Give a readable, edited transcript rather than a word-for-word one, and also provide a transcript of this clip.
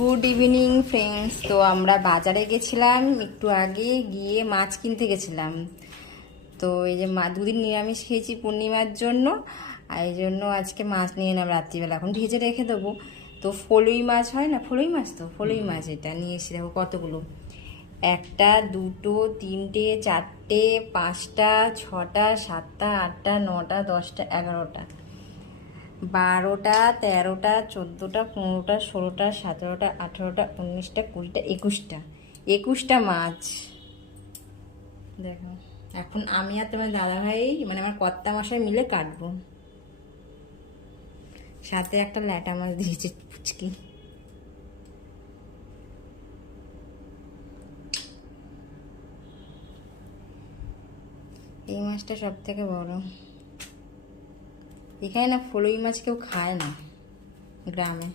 Good evening friends. তো আমরা বাজারে গেছিলাম একটু আগে, গিয়ে মাছ কিনতে গেছিলাম। তো এই যে দুদিন নিরামিষ খেয়েছি পূর্ণিমার জন্য, আর এই জন্য আজকে মাছ নিয়ে এলাম রাত্রিবেলা, এখন ভেজে রেখে দেবো। তো ফলুই মাছ হয় না, ফলুই মাছ, তো ফলুই মাছ এটা নিয়ে এসে দেখো কতগুলো, একটা, দুটো, তিনটে, চারটে, পাঁচটা, ছটা, সাতটা, আটটা, নটা, দশটা, 11টা, 12টা, 13টা, 14টা, 15টা, 16টা, 17টা, 18টা, 19টা, 20টা, 21টা মাছ দেখো। এখন আমি আর তোমার দাদাভাই, মানে আমার কর্তা মশাই মিলে কাটবো, সাথে একটা ল্যাটা মাছ দিয়েছে পুচকি। এই মাছটা সব থেকে বড়। এখানে না ফলুই মাছ কেউ খায় না গ্রামে।